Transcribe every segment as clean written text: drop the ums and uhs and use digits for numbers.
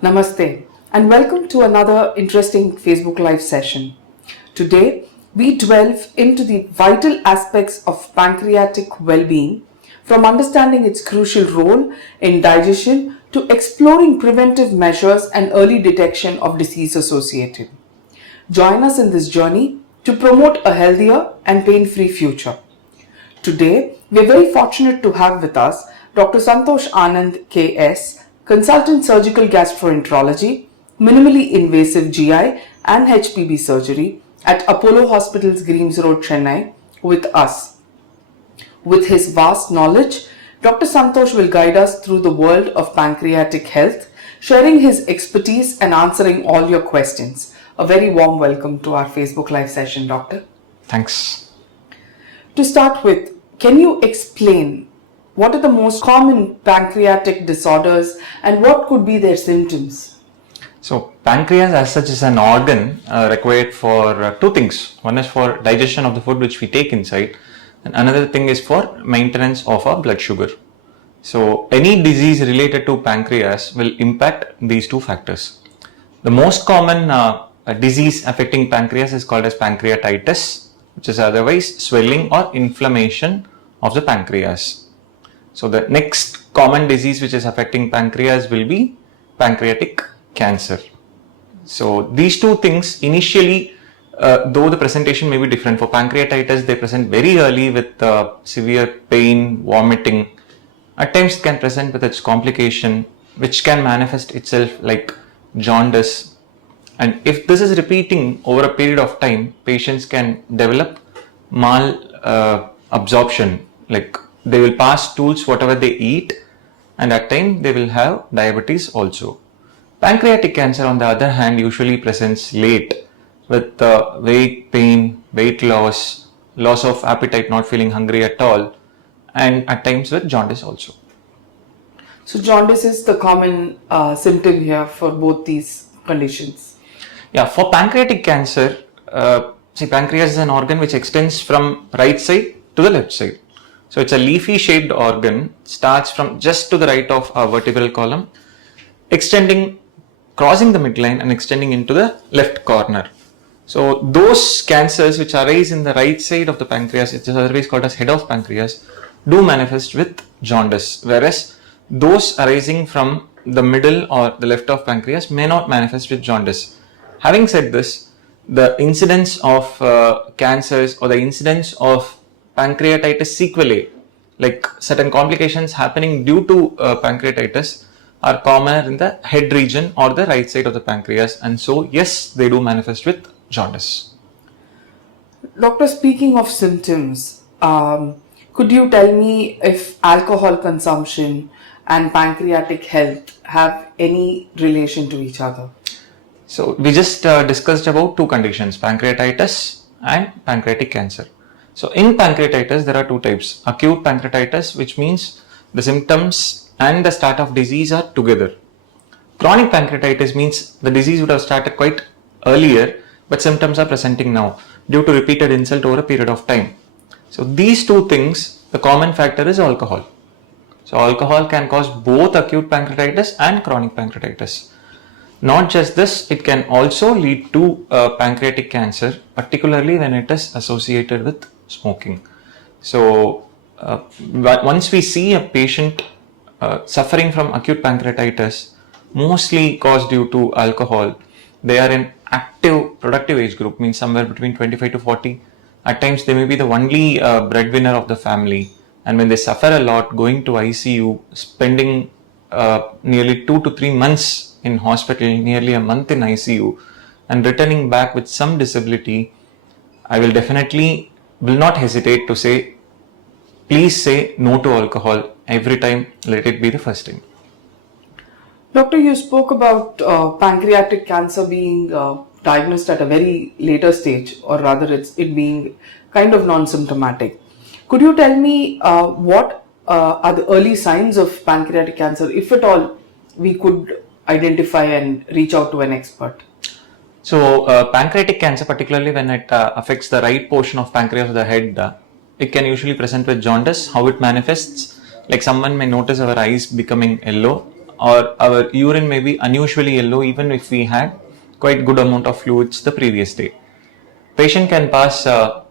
Namaste and welcome to another interesting Facebook Live session. Today, we delve into the vital aspects of pancreatic well-being, from understanding its crucial role in digestion to exploring preventive measures and early detection of disease associated. Join us in this journey to promote a healthier and pain-free future. Today, we are very fortunate to have with us Dr. Santosh Anand K, Consultant Surgical Gastroenterology, Minimally Invasive GI and HPB Surgery at Apollo Hospital's Greams Road, Chennai, with us. With his vast knowledge, Dr. Santosh will guide us through the world of pancreatic health, sharing his expertise and answering all your questions. A very warm welcome to our Facebook Live session, Doctor. Thanks. To start with, can you explain what are the most common pancreatic disorders and what could be their symptoms? So, pancreas as such is an organ required for two things. One is for digestion of the food which we take inside, and another thing is for maintenance of our blood sugar. So, any disease related to pancreas will impact these two factors. The most common disease affecting pancreas is called as pancreatitis, which is otherwise swelling or inflammation of the pancreas. So the next common disease which is affecting pancreas will be pancreatic cancer. So these two things initially, though the presentation may be different, for pancreatitis they present very early with severe pain, vomiting. At times it can present with its complication which can manifest itself like jaundice. And if this is repeating over a period of time, patients can develop mal-absorption, like they will pass stools whatever they eat, and at times they will have diabetes also. Pancreatic cancer on the other hand usually presents late with weight pain, weight loss, loss of appetite, not feeling hungry at all, and at times with jaundice also. So jaundice is the common symptom here for both these conditions. Yeah, for pancreatic cancer, pancreas is an organ which extends from right side to the left side. So it's a leafy shaped organ, starts from just to the right of our vertebral column, extending, crossing the midline and extending into the left corner. So those cancers which arise in the right side of the pancreas, it is otherwise called as head of pancreas, do manifest with jaundice, whereas those arising from the middle or the left of pancreas may not manifest with jaundice. Having said this, the incidence of cancers or the incidence of pancreatitis sequelae, like certain complications happening due to pancreatitis, are commoner in the head region or the right side of the pancreas, and so yes, they do manifest with jaundice. Doctor, speaking of symptoms, could you tell me if alcohol consumption and pancreatic health have any relation to each other? So we just discussed about two conditions, pancreatitis and pancreatic cancer. So in pancreatitis, there are two types. Acute pancreatitis, which means the symptoms and the start of disease are together. Chronic pancreatitis means the disease would have started quite earlier, but symptoms are presenting now due to repeated insult over a period of time. So these two things, the common factor is alcohol. So alcohol can cause both acute pancreatitis and chronic pancreatitis. Not just this, it can also lead to pancreatic cancer, particularly when it is associated with smoking. So once we see a patient suffering from acute pancreatitis, mostly caused due to alcohol, they are in active productive age group, means somewhere between 25 to 40. At times they may be the only breadwinner of the family, and when they suffer a lot, going to ICU, spending nearly 2 to 3 months in hospital, nearly a month in ICU, and returning back with some disability, I will not hesitate to say, please say no to alcohol every time, let it be the first time. Doctor, you spoke about pancreatic cancer being diagnosed at a very later stage, or rather it being kind of non-symptomatic. Could you tell me what are the early signs of pancreatic cancer, if at all we could identify and reach out to an expert? So pancreatic cancer, particularly when it affects the right portion of pancreas of the head, it can usually present with jaundice. How it manifests, like someone may notice our eyes becoming yellow, or our urine may be unusually yellow even if we had quite good amount of fluids the previous day. Patient can pass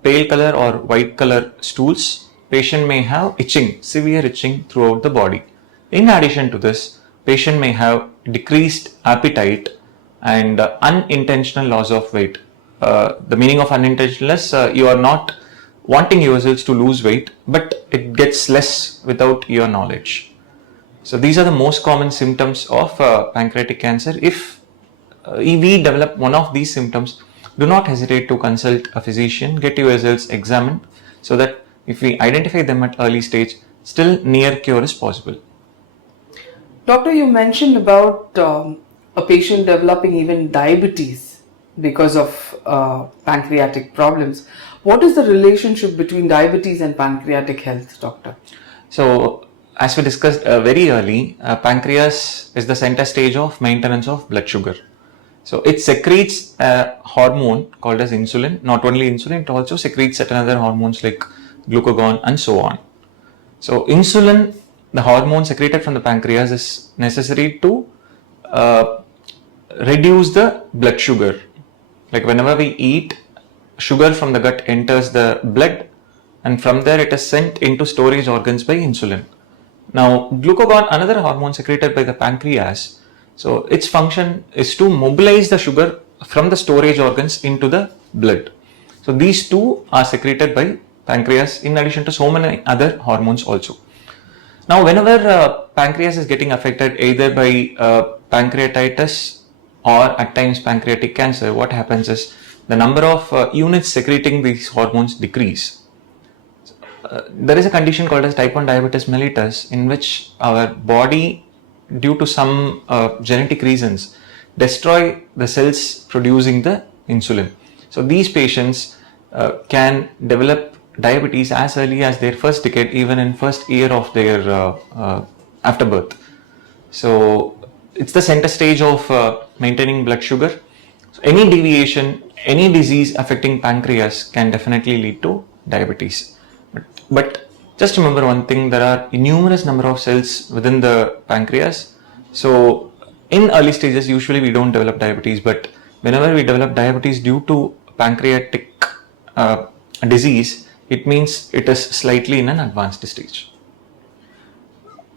pale color or white color stools. Patient may have itching, severe itching throughout the body. In addition to this, patient may have decreased appetite and unintentional loss of weight. The meaning of unintentional is you are not wanting yourselves to lose weight, but it gets less without your knowledge. So these are the most common symptoms of pancreatic cancer. If we develop one of these symptoms, do not hesitate to consult a physician, get your results examined, so that if we identify them at early stage, still near cure is possible. Doctor, you mentioned about a patient developing even diabetes because of pancreatic problems. What is the relationship between diabetes and pancreatic health, doctor? So, as we discussed very early, pancreas is the center stage of maintenance of blood sugar. So, it secretes a hormone called as insulin. Not only insulin, it also secretes certain other hormones like glucagon and so on. So, insulin, the hormone secreted from the pancreas, is necessary to reduce the blood sugar. Like whenever we eat, sugar from the gut enters the blood, and from there it is sent into storage organs by insulin. Now, glucagon, another hormone secreted by the pancreas, so its function is to mobilize the sugar from the storage organs into the blood. So these two are secreted by pancreas in addition to so many other hormones also. Now, whenever pancreas is getting affected either by pancreatitis or at times pancreatic cancer, what happens is the number of units secreting these hormones decrease. There is a condition called as type 1 diabetes mellitus, in which our body, due to some genetic reasons, destroy the cells producing the insulin. So these patients can develop diabetes as early as their first decade, even in first year of their after birth. So it's the center stage of maintaining blood sugar. So any deviation, any disease affecting pancreas can definitely lead to diabetes. But just remember one thing, there are numerous number of cells within the pancreas. So in early stages, usually we don't develop diabetes, but whenever we develop diabetes due to pancreatic disease, it means it is slightly in an advanced stage.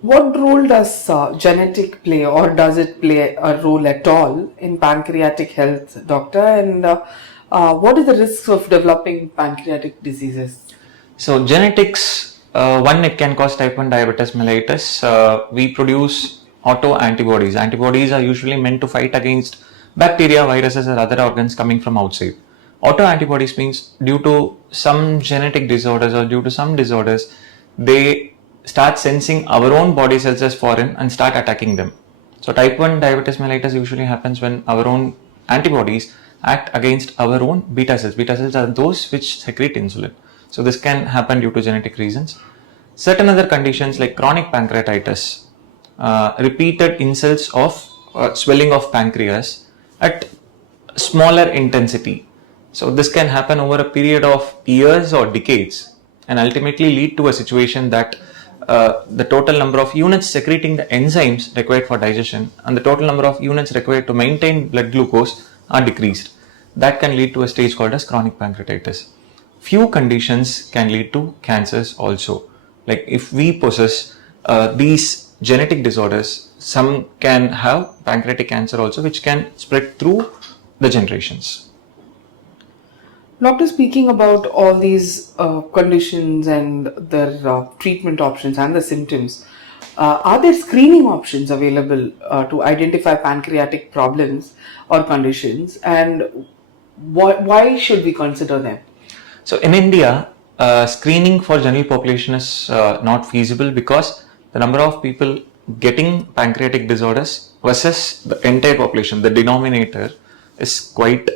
What role does genetic play, or does it play a role at all in pancreatic health, doctor? And what is the risks of developing pancreatic diseases? So genetics, one, it can cause type 1 diabetes mellitus. We produce auto-antibodies. Antibodies are usually meant to fight against bacteria, viruses or other organs coming from outside. Auto-antibodies means due to some genetic disorders or due to some disorders, they start sensing our own body cells as foreign and start attacking them. So type 1 diabetes mellitus usually happens when our own antibodies act against our own beta cells. Beta cells are those which secrete insulin. So this can happen due to genetic reasons. Certain other conditions like chronic pancreatitis, repeated insults of swelling of pancreas at smaller intensity. So this can happen over a period of years or decades and ultimately lead to a situation that the total number of units secreting the enzymes required for digestion and the total number of units required to maintain blood glucose are decreased. That can lead to a stage called as chronic pancreatitis. Few conditions can lead to cancers also. Like if we possess these genetic disorders, some can have pancreatic cancer also, which can spread through the generations. Doctor, speaking about all these conditions and their treatment options and the symptoms, are there screening options available to identify pancreatic problems or conditions, and why should we consider them? So in India, screening for general population is not feasible because the number of people getting pancreatic disorders versus the entire population, the denominator, is quite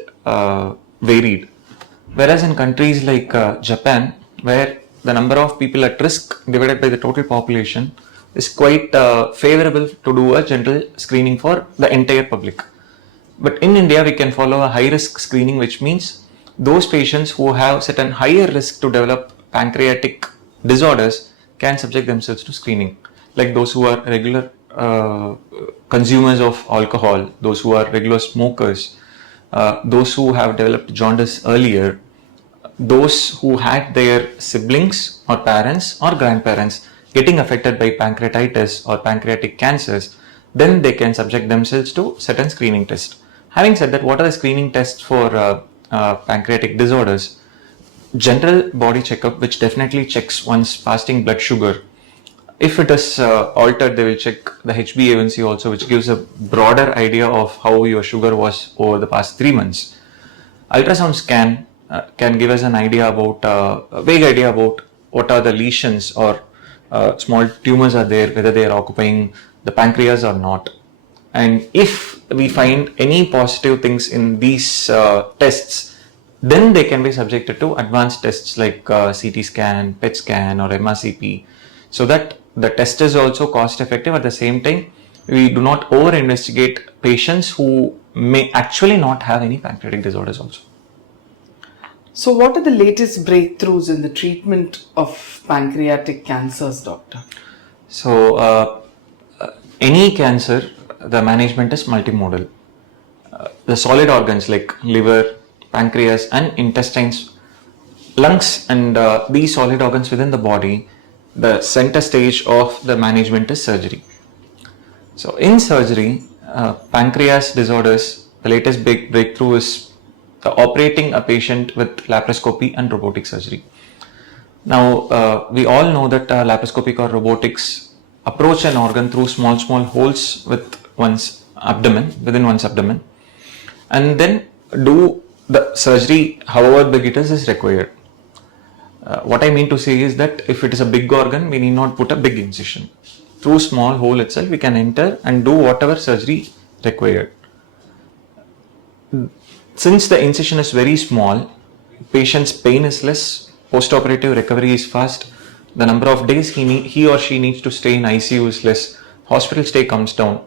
varied. Whereas in countries like Japan, where the number of people at risk divided by the total population is quite favorable to do a general screening for the entire public. But in India, we can follow a high risk screening, which means those patients who have certain higher risk to develop pancreatic disorders can subject themselves to screening, like those who are regular consumers of alcohol, those who are regular smokers, those who have developed jaundice earlier, those who had their siblings or parents or grandparents getting affected by pancreatitis or pancreatic cancers, then they can subject themselves to certain screening tests. Having said that, what are the screening tests for pancreatic disorders? General body checkup, which definitely checks one's fasting blood sugar. If it is altered, they will check the HbA1c also, which gives a broader idea of how your sugar was over the past 3 months. Ultrasound scan can give us an idea about, a vague idea about what are the lesions or small tumors are there, whether they are occupying the pancreas or not. And if we find any positive things in these tests, then they can be subjected to advanced tests like CT scan, PET scan or MRCP, so that the test is also cost effective. At the same time, we do not over investigate patients who may actually not have any pancreatic disorders also. So, what are the latest breakthroughs in the treatment of pancreatic cancers, doctor? So, any cancer, the management is multimodal. The solid organs like liver, pancreas, and intestines, lungs, and these solid organs within the body, the center stage of the management is surgery. So, in surgery, pancreas disorders, the latest big breakthrough is operating a patient with laparoscopy and robotic surgery. Now, we all know that laparoscopic or robotics approach an organ through small holes with one's abdomen, within one's abdomen, and then do the surgery however big it is required. What I mean to say is that if it is a big organ, we need not put a big incision. Through small hole itself, we can enter and do whatever surgery required. Since the incision is very small, patient's pain is less, post-operative recovery is fast, the number of days he or she needs to stay in ICU is less, hospital stay comes down,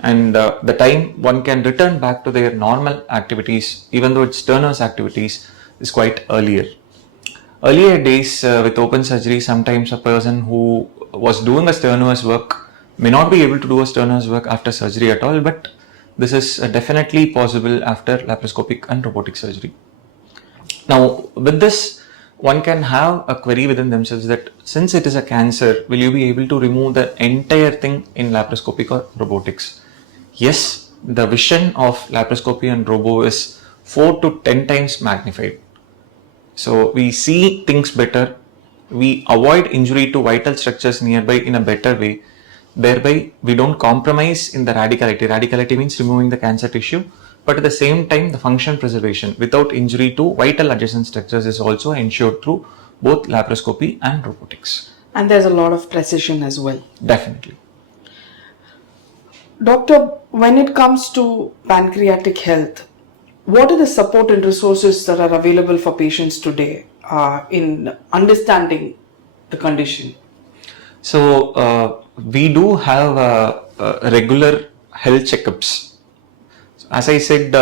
and the time one can return back to their normal activities, even though it's Turner's activities, is quite earlier. Earlier days with open surgery, sometimes a person who was doing a Turner's work may not be able to do a Turner's work after surgery at all, but this is definitely possible after laparoscopic and robotic surgery. Now, with this, one can have a query within themselves that since it is a cancer, will you be able to remove the entire thing in laparoscopic or robotics? Yes, the vision of laparoscopy and robo is 4 to 10 times magnified. So, we see things better, we avoid injury to vital structures nearby in a better way. Thereby, we don't compromise in the radicality. Radicality means removing the cancer tissue, but at the same time, the function preservation without injury to vital adjacent structures is also ensured through both laparoscopy and robotics. And there's a lot of precision as well. Definitely. Doctor, when it comes to pancreatic health, what are the support and resources that are available for patients today in understanding the condition? So, we do have regular health checkups. As I said,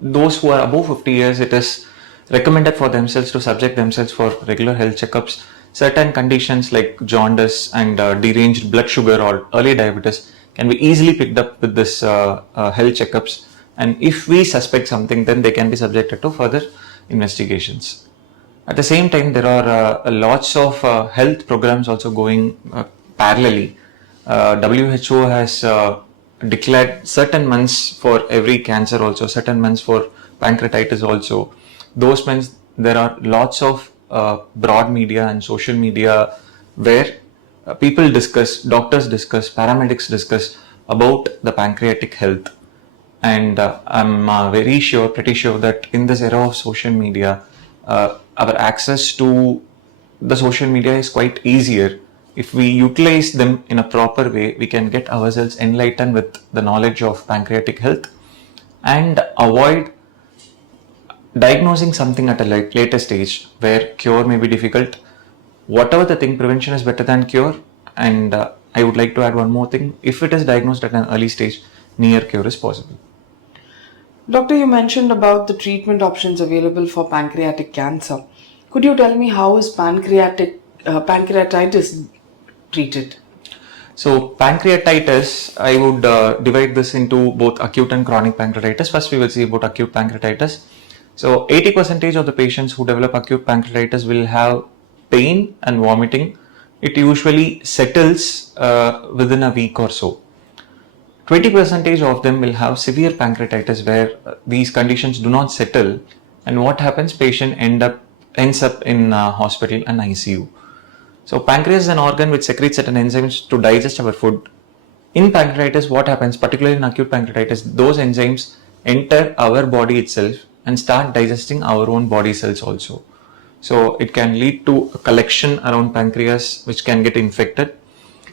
those who are above 50 years, it is recommended for themselves to subject themselves for regular health checkups. Certain conditions like jaundice and deranged blood sugar or early diabetes can be easily picked up with this health checkups. And if we suspect something, then they can be subjected to further investigations. At the same time, there are lots of health programs also going parallelly. WHO has declared certain months for every cancer also, certain months for pancreatitis also. Those months, there are lots of broad media and social media where people discuss, doctors discuss, paramedics discuss about the pancreatic health. And I'm pretty sure that in this era of social media, our access to the social media is quite easier. If we utilize them in a proper way, we can get ourselves enlightened with the knowledge of pancreatic health and avoid diagnosing something at a later stage where cure may be difficult. Whatever the thing, prevention is better than cure. And I would like to add one more thing. If it is diagnosed at an early stage, near cure is possible. Doctor, you mentioned about the treatment options available for pancreatic cancer. Could you tell me how is pancreatitis treated? So pancreatitis, I would divide this into both acute and chronic pancreatitis. First, we will see about acute pancreatitis. So 80% of the patients who develop acute pancreatitis will have pain and vomiting. It usually settles within a week or so. 20% of them will have severe pancreatitis where these conditions do not settle, and what happens, patient ends up in hospital and ICU. So pancreas is an organ which secretes certain enzymes to digest our food. In pancreatitis, what happens, particularly in acute pancreatitis, those enzymes enter our body itself and start digesting our own body cells also. So it can lead to a collection around pancreas which can get infected.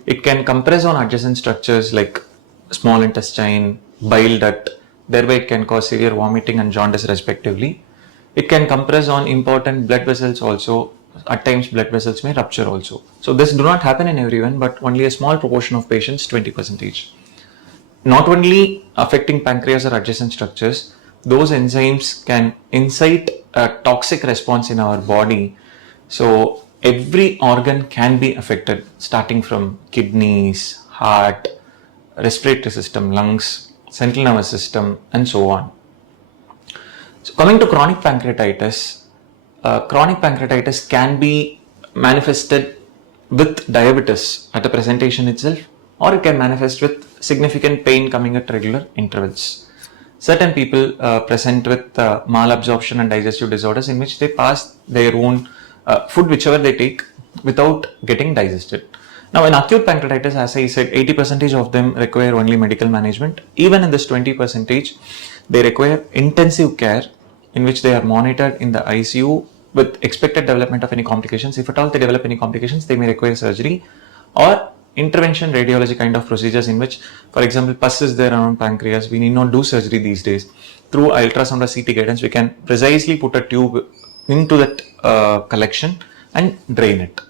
It can compress on adjacent structures like small intestine, bile duct, thereby it can cause severe vomiting and jaundice respectively. It can compress on important blood vessels also. At times blood vessels may rupture also. So this do not happen in everyone, but only a small proportion of patients, 20%. Not only affecting pancreas or adjacent structures, those enzymes can incite a toxic response in our body. So every organ can be affected, starting from kidneys, heart, respiratory system, lungs, central nervous system, and so on. So coming to chronic pancreatitis can be manifested with diabetes at a presentation itself, or it can manifest with significant pain coming at regular intervals. Certain people present with malabsorption and digestive disorders in which they pass their own food whichever they take without getting digested. Now in acute pancreatitis, as I said, 80% of them require only medical management. Even in this 20%, they require intensive care in which they are monitored in the ICU with expected development of any complications. If at all they develop any complications, they may require surgery or intervention radiology kind of procedures in which, for example, pus is there around pancreas. We need not do surgery these days. Through ultrasound or CT guidance, we can precisely put a tube into that collection and drain it.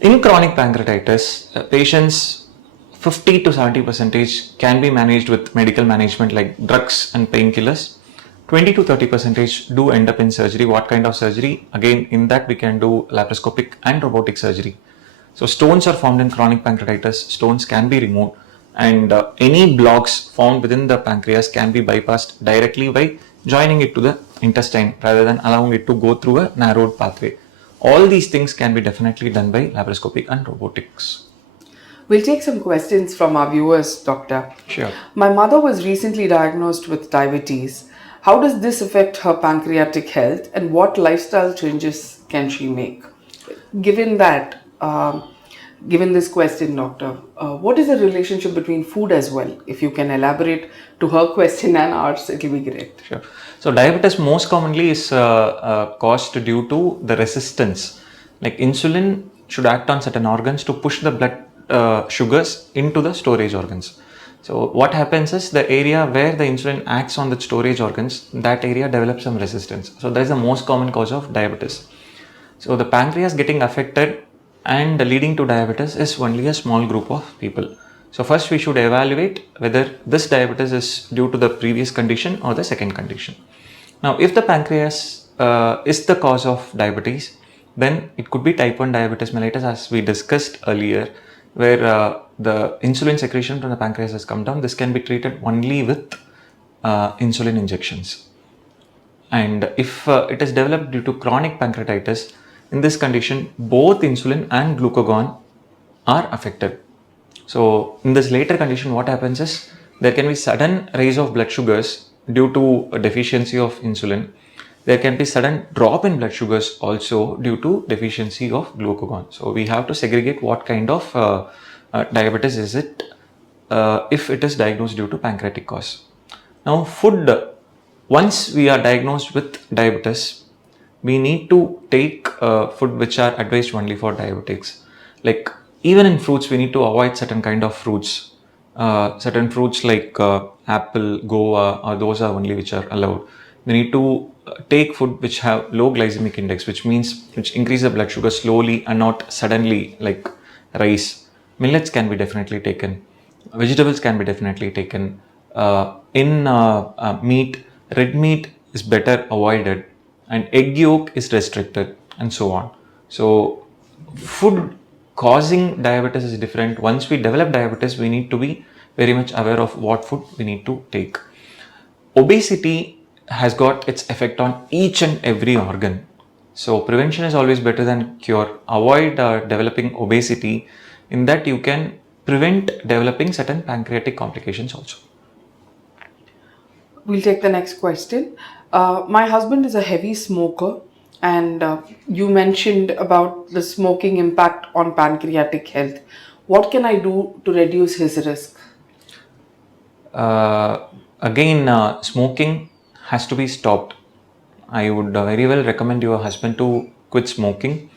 In chronic pancreatitis, patients 50 to 70% can be managed with medical management like drugs and painkillers. 20 to 30% do end up in surgery. What kind of surgery? Again, in that we can do laparoscopic and robotic surgery. So stones are formed in chronic pancreatitis. Stones can be removed, and any blocks found within the pancreas can be bypassed directly by joining it to the intestine rather than allowing it to go through a narrowed pathway. All these things can be definitely done by laparoscopic and robotics. We'll take some questions from our viewers, Doctor. Sure. My mother was recently diagnosed with diabetes. How does this affect her pancreatic health, and what lifestyle changes can she make? Given that, given this question, Doctor, what is the relationship between food as well? If you can elaborate to her question and ours, it will be great. Sure. So diabetes most commonly is caused due to the resistance. Like insulin should act on certain organs to push the blood sugars into the storage organs. So what happens is the area where the insulin acts on the storage organs, that area develops some resistance. So that is the most common cause of diabetes. So the pancreas getting affected and leading to diabetes is only a small group of people. So first we should evaluate whether this diabetes is due to the previous condition or the second condition. Now if the pancreas is the cause of diabetes, then it could be type 1 diabetes mellitus, as we discussed earlier, where the insulin secretion from the pancreas has come down. This can be treated only with insulin injections. And if it is developed due to chronic pancreatitis, in this condition both insulin and glucagon are affected. So in this later condition, what happens is there can be sudden rise of blood sugars due to a deficiency of insulin. There can be sudden drop in blood sugars also due to deficiency of glucagon. So we have to segregate what kind of diabetes is it if it is diagnosed due to pancreatic cause. Now food, once we are diagnosed with diabetes, we need to take food which are advised only for diabetics. Like even in fruits, we need to avoid certain kind of fruits. Certain fruits like apple, guava, those are only which are allowed. We need to take food which have low glycemic index, which means which increase the blood sugar slowly and not suddenly, like rice. Millets can be definitely taken. Vegetables can be definitely taken. In meat, red meat is better avoided, and egg yolk is restricted, and so on. So food causing diabetes is different. Once we develop diabetes, we need to be very much aware of what food we need to take. Obesity has got its effect on each and every organ. So prevention is always better than cure. Avoid developing obesity. In that you can prevent developing certain pancreatic complications also. We'll take the next question. My husband is a heavy smoker, and you mentioned about the smoking impact on pancreatic health. What can I do to reduce his risk? Again, smoking has to be stopped. I would very well recommend your husband to quit smoking.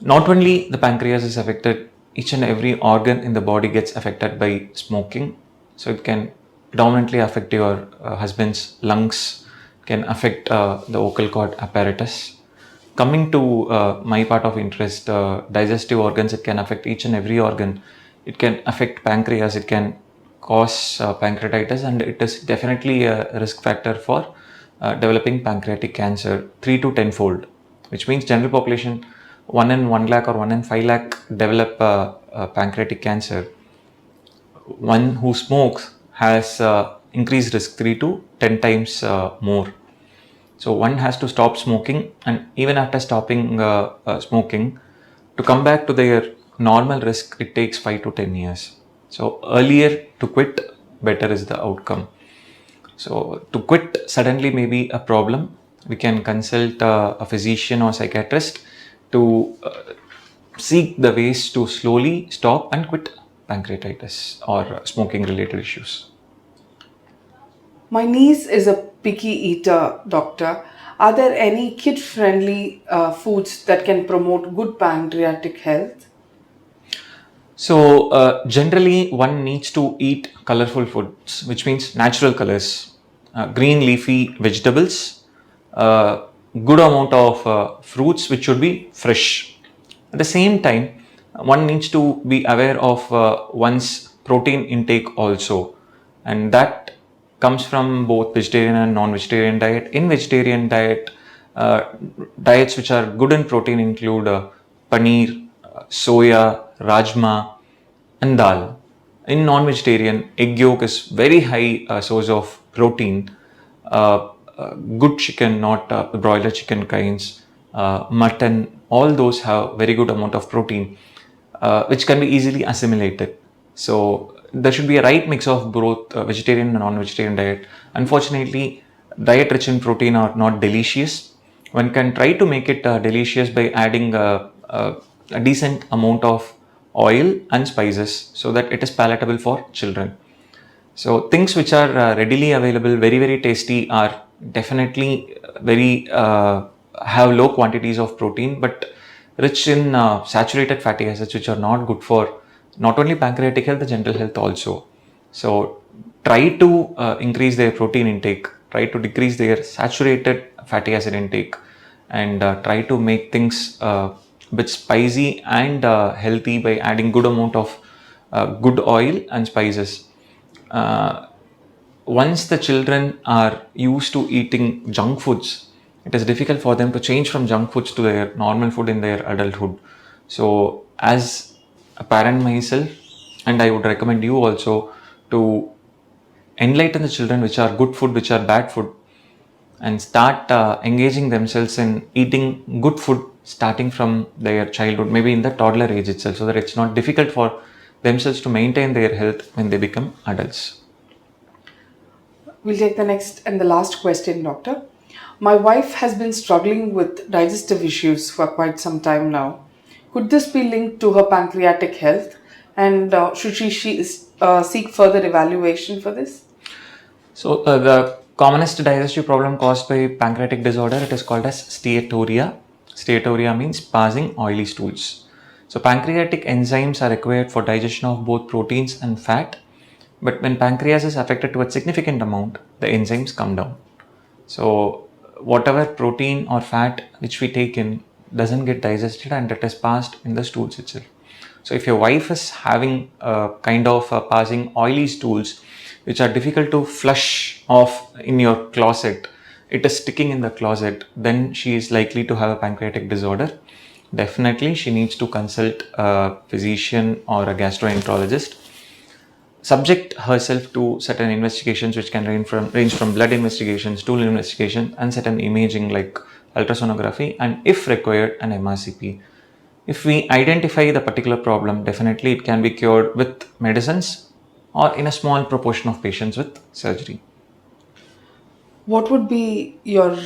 Not only the pancreas is affected, each and every organ in the body gets affected by smoking. So it can predominantly affect your husband's lungs, can affect the vocal cord apparatus. Coming to my part of interest, digestive organs, it can affect each and every organ. It can affect pancreas, it can cause pancreatitis, and it is definitely a risk factor for developing pancreatic cancer 3 to 10 fold, which means general population 1 in 1 lakh or 1 in 5 lakh develop pancreatic cancer. One who smokes has increased risk 3 to 10 times more. So one has to stop smoking, and even after stopping smoking, to come back to their normal risk, it takes 5 to 10 years. So earlier to quit, better is the outcome. So to quit suddenly may be a problem. We can consult a physician or psychiatrist to seek the ways to slowly stop and quit pancreatitis or smoking related issues. My niece is a picky eater, doctor. Are there any kid friendly foods that can promote good pancreatic health? So generally one needs to eat colorful foods, which means natural colors, green leafy vegetables, good amount of fruits which should be fresh. At the same time, one needs to be aware of one's protein intake also, and that comes from both vegetarian and non-vegetarian diet. In vegetarian diet, uh, diets which are good in protein include paneer, soya, rajma, and dal. In non-vegetarian, egg yolk is very high source of protein. Good chicken, not broiler chicken kinds, mutton, all those have very good amount of protein, which can be easily assimilated. So there should be a right mix of both vegetarian and non-vegetarian diet. Unfortunately, diet rich in protein are not delicious. One can try to make it delicious by adding a decent amount of oil and spices so that it is palatable for children. So things which are readily available, very very tasty, are definitely very have low quantities of protein, but rich in saturated fatty acids, which are not good for not only pancreatic health, the general health also. So try to increase their protein intake, try to decrease their saturated fatty acid intake, and try to make things bit spicy and healthy by adding good amount of good oil and spices. uh, Once the children are used to eating junk foods, it is difficult for them to change from junk foods to their normal food in their adulthood. So as a parent myself, and I would recommend you also to enlighten the children which are good food, which are bad food, and start engaging themselves in eating good food starting from their childhood, maybe in the toddler age itself, so that it's not difficult for themselves to maintain their health when they become adults. We'll take the next and the last question, doctor. My wife has been struggling with digestive issues for quite some time now. Could this be linked to her pancreatic health? And should she seek further evaluation for this? So the commonest digestive problem caused by pancreatic disorder, it is called as steatorrhea. Steatorrhea means passing oily stools. So pancreatic enzymes are required for digestion of both proteins and fat, but when pancreas is affected to a significant amount, the enzymes come down. So whatever protein or fat which we take in doesn't get digested, and it is passed in the stools itself. So if your wife is having a kind of passing oily stools which are difficult to flush off in your closet, it is sticking in the closet, then she is likely to have a pancreatic disorder. definitely she needs to consult a physician or a gastroenterologist, subject herself to certain investigations which can range from blood investigations, stool investigation, and certain imaging like ultrasonography, and if required, an MRCP. If we identify the particular problem, definitely it can be cured with medicines or in a small proportion of patients with surgery. What would be your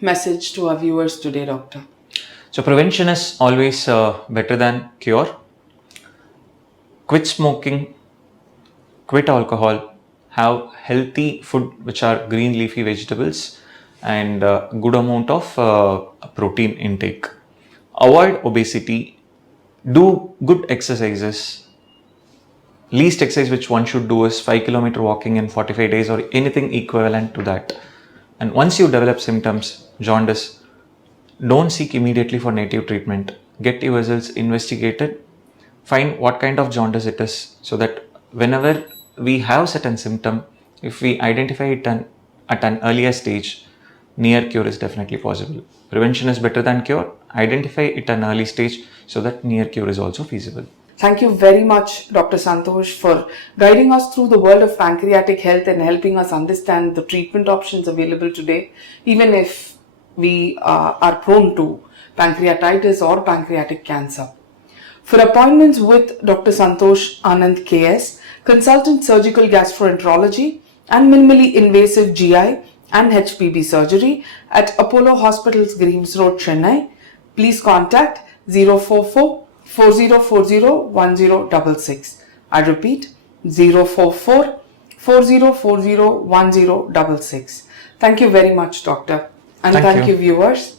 message to our viewers today, Doctor? So, prevention is always better than cure. Quit smoking, quit alcohol, have healthy food which are green leafy vegetables and good amount of protein intake. Avoid obesity, do good exercises. Least exercise which one should do is 5 kilometer walking in 45 days or anything equivalent to that. And once you develop symptoms, jaundice, don't seek immediately for native treatment. Get yourselves investigated, find what kind of jaundice it is, so that whenever we have certain symptom, if we identify it at an earlier stage, near cure is definitely possible. Prevention is better than cure. Identify it at an early stage so that near cure is also feasible. Thank you very much, Dr. Santosh, for guiding us through the world of pancreatic health and helping us understand the treatment options available today, even if we are prone to pancreatitis or pancreatic cancer. For appointments with Dr. Santosh Anand KS, consultant surgical gastroenterology and minimally invasive GI and HPB surgery at Apollo Hospitals, Greams Road, Chennai, please contact 044 4040 1066. I repeat, 044 4040 1066. Thank you very much, Doctor. And Thank thank you. you, viewers.